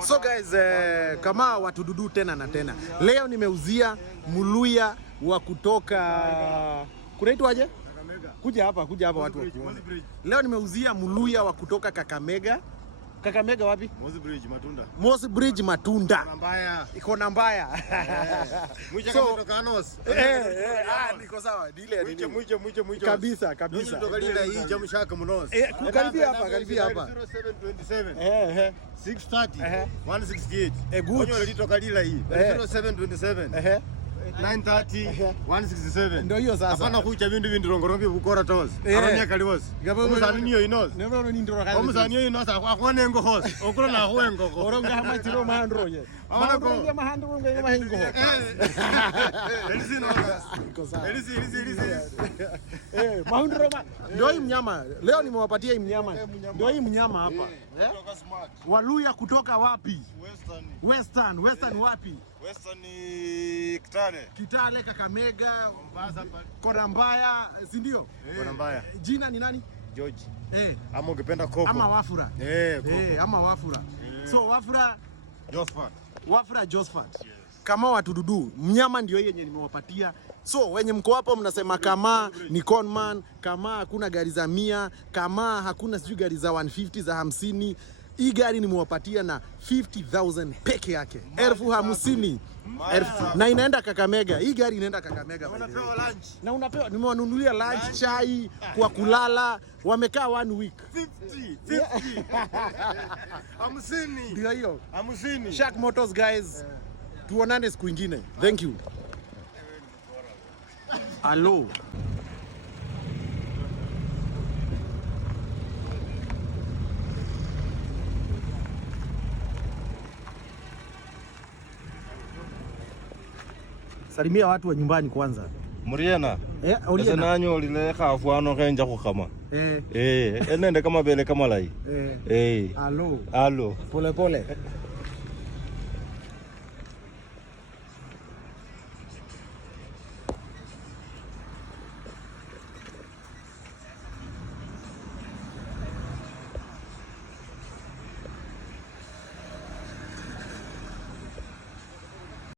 So guys, kama watududu tena na tena. Leo nimeuzia Muluya wa kutoka kunaitwaje? Kakamega. Kuja hapa watu wakuone. Leo nimeuzia Muluya wa kutoka Kakamega. Kakamega wapi? Mosi Bridge Matunda. Mosi Bridge Matunda. Mbaya. Iko na mbaya. Mwisho kama kutoka Anos. Niko sawa. Dile nini? Mwisho. Kabisa. Kutoka lile hii jamshaka Mnos. Karibia hapa. 0727. 630. 168. Good. Onyo litoka lile hii. 0727. 930 167. Ndio hiyo sasa. Hapana kucha vindu rongorongi bukora tos. Aronya kaliwos. Omusani niyo inos. Nero ni ndoro kazi. Omusani niyo inos akwone ngo hos. Okuro na hwengo ko. Oronga hama tiro mahandro ye. Oronga mahandro ngo mahingo. Elisi no. Elisi. Mahandro ma. Ndio hii mnyama. Leo nimewapatia hii mnyama. Ndio hii mnyama hapa. Kutoka Smart. Waluya kutoka wapi? Western wapi? Western ni Kitale, Kakamega, Kona Mbaya, si ndio? Kona Mbaya. Jina ni nani? George. Ama ukipenda Koko. Ama Wafura. Koko. Ama Wafura. So Wafura Josephat. Yes. Kama watududu, mnyama ndio yenye nimewapatia. So wenye mko hapo mnasema kama ni conman, kama hakuna gari za 100, kama hakuna sijui gari za 150 za 50. Hii gari nimewapatia na 50,000 peke yake. 50,000. Na inaenda Kakamega. Hii gari inaenda Kakamega. Unapewa lunch. Na unapewa, nimewanunulia lunch, chai, kwa kulala, wamekaa 1 week. 50. 50. Ndio hiyo. 50. Shark Motors guys. Tuonane siku nyingine. Thank you. Hello. Salimia watu wa nyumbani kwanza. Muriena. Oliena. Ese nanyo lile khafuano kenja kukhama. Enende kama bele kama lai. Hello. Pole.